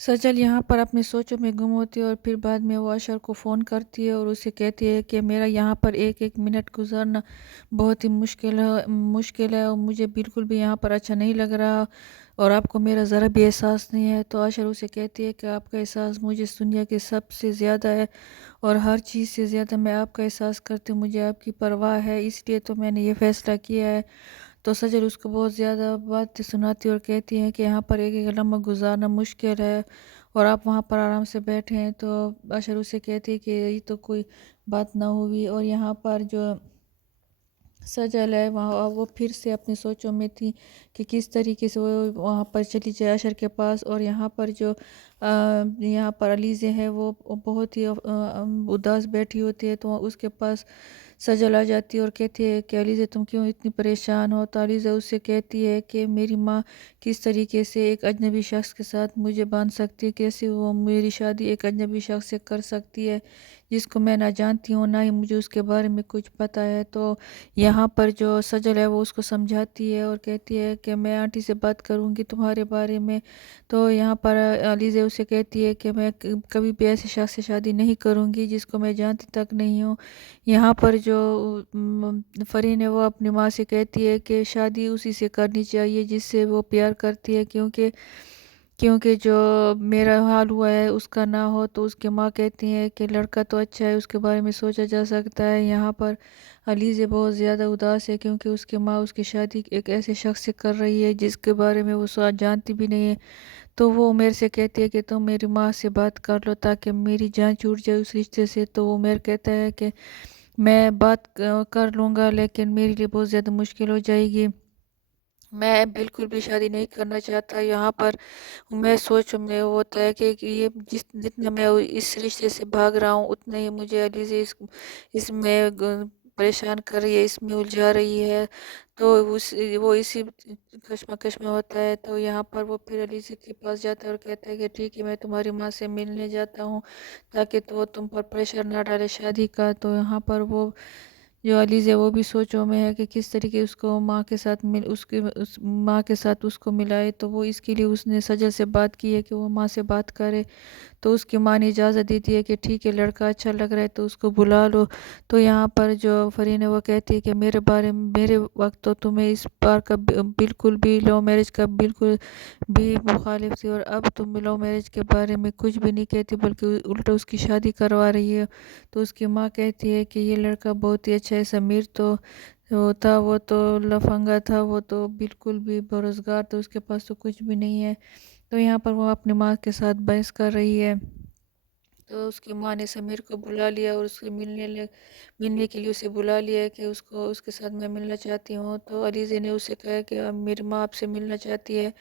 सजल यहाँ पर अपनी सोचों में गुम होती है और फिर बाद में वो अशर को फ़ोन करती है और उसे कहती है कि मेरा यहाँ पर एक एक मिनट गुजारना बहुत ही मुश्किल है और मुझे बिल्कुल भी यहाँ पर अच्छा नहीं लग रहा और आपको मेरा ज़रा भी एहसास नहीं है। तो अशर उसे कहती है कि आपका एहसास मुझे इस दुनिया के सबसे ज़्यादा है और हर चीज़ से ज़्यादा मैं आपका एहसास करती हूँ, मुझे आपकी परवाह है, इसलिए तो मैंने ये फ़ैसला किया है। तो सजल उसको बहुत ज़्यादा बातें सुनाती और कहती हैं कि यहाँ पर एक एक लम्हा गुजारना मुश्किल है और आप वहाँ पर आराम से बैठे हैं। तो अशर उसे कहती है कि ये तो कोई बात ना हुई और यहाँ पर जो सजल है वहाँ वो फिर से अपनी सोचों में थी कि किस तरीके से वो वहाँ पर चली जाए अशर के पास। और यहाँ पर जो यहाँ पर अलीज़े है वो बहुत ही उदास बैठी होती है, तो उसके पास सजल आ जाती है और कहती है कि अलीज़ा तुम क्यों इतनी परेशान हो। तो अलीज़ा उससे कहती है कि मेरी माँ किस तरीके से एक अजनबी शख्स के साथ मुझे बांध सकती है, कैसे वो मेरी शादी एक अजनबी शख्स से कर सकती है जिसको मैं ना जानती हूँ ना ही मुझे उसके बारे में कुछ पता है। तो यहाँ पर जो सजल है वो उसको समझाती है और कहती है कि मैं आंटी से बात करूँगी तुम्हारे बारे में। तो यहाँ पर अलीज़ा उसे कहती है कि मैं कभी भी ऐसे शख्स से शादी नहीं करूँगी जिसको मैं जानती तक नहीं हूँ। यहाँ पर जो फ़रीन है वो अपनी माँ से कहती है कि शादी उसी से करनी चाहिए जिससे वो प्यार करती है, क्योंकि जो मेरा हाल हुआ है उसका ना हो। तो उसकी माँ कहती है कि लड़का तो अच्छा है, उसके बारे में सोचा जा सकता है। यहाँ पर अलीज़ा बहुत ज़्यादा उदास है क्योंकि उसकी माँ उसकी शादी एक ऐसे शख्स से कर रही है जिसके बारे में वो जानती भी नहीं है। तो वो उमेर से कहती है कि तुम मेरी माँ से बात कर लो ताकि मेरी जान छूट जाए उस रिश्ते से। तो वो उमेर कहता है कि मैं बात कर लूँगा लेकिन मेरे लिए बहुत ज़्यादा मुश्किल हो जाएगी, मैं बिल्कुल भी शादी नहीं करना चाहता। यहाँ पर मैं सोच में वो होता है कि ये जितना मैं इस रिश्ते से भाग रहा हूँ उतने ही मुझे अली से इसमें परेशान कर रही है, इसमें उलझा रही है। तो वो इसी कश्मकश में होता है। तो यहाँ पर वो फिर अली से के पास जाता है और कहता है कि ठीक है मैं तुम्हारी माँ से मिलने जाता हूँ ताकि तो वो तुम पर प्रेशर ना डाले शादी का। तो यहाँ पर वो जो अलीज़ है वो भी सोचों में है कि किस तरीके उसको माँ के साथ उस माँ के साथ उसको मिलाए। तो वो इसके लिए उसने सजल से बात की है कि वो माँ से बात करे। तो उसकी माँ ने इजाज़त दी थी है कि ठीक है लड़का अच्छा लग रहा है तो उसको बुला लो। तो यहाँ पर जो फ़रीन है वो कहती है कि मेरे वक्त तो तुम्हें इस बार का बिल्कुल भी लव मैरिज का बिल्कुल भी मुखालिफ थी और अब तुम लव मैरिज के बारे में कुछ भी नहीं कहती बल्कि उल्टा उसकी शादी करवा रही है। तो उसकी माँ कहती है कि ये लड़का बहुत ही अच्छा है, समीर तो वो तो लफंगा था, वो तो बिल्कुल भी बेरोज़गार था, उसके पास तो कुछ भी नहीं है। तो यहाँ पर वो अपनी माँ के साथ बहस कर रही है। तो उसकी माँ ने समीर को बुला लिया और उससे मिलने के लिए उसे बुला लिया है कि उसको उसके साथ मैं मिलना चाहती हूँ। तो अलीज़े ने उसे कहा कि अब मेरी माँ आपसे मिलना चाहती है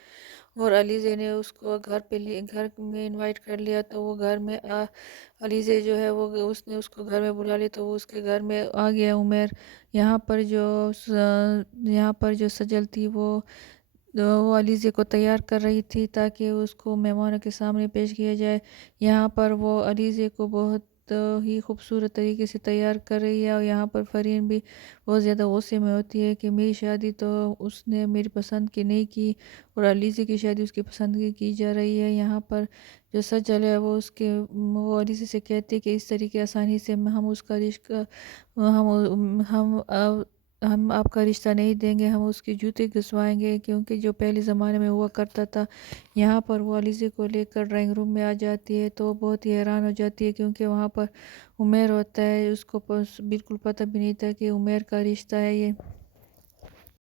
और अलीज़े ने उसको घर में इनवाइट कर लिया। तो वो घर में अलीज़े जो है वो उसने उसको घर में बुला लिया तो वो उसके घर में आ गया उमेर। यहाँ पर जो सजल थी वो अलीज़े को तैयार कर रही थी ताकि उसको मेहमानों के सामने पेश किया जाए। यहाँ पर वो अलीज़े को बहुत ही खूबसूरत तरीके से तैयार कर रही है और यहाँ पर फ़रीन भी बहुत ज़्यादा गुस्से में होती है कि मेरी शादी तो उसने मेरी पसंद की नहीं की और अलीज़े की शादी उसकी पसंद की जा रही है। यहाँ पर जो सजल है वो अलीज़े से कहती है कि इस तरीके आसानी से हम उसका रिश्ता हम आपका रिश्ता नहीं देंगे, हम उसके जूते घिसवाएंगे, क्योंकि जो पहले ज़माने में हुआ करता था। यहाँ पर वो अलीज़े को लेकर ड्राइंग रूम में आ जाती है तो बहुत ही हैरान हो जाती है क्योंकि वहाँ पर उमेर होता है, उसको बिल्कुल पता भी नहीं था कि उमेर का रिश्ता है ये।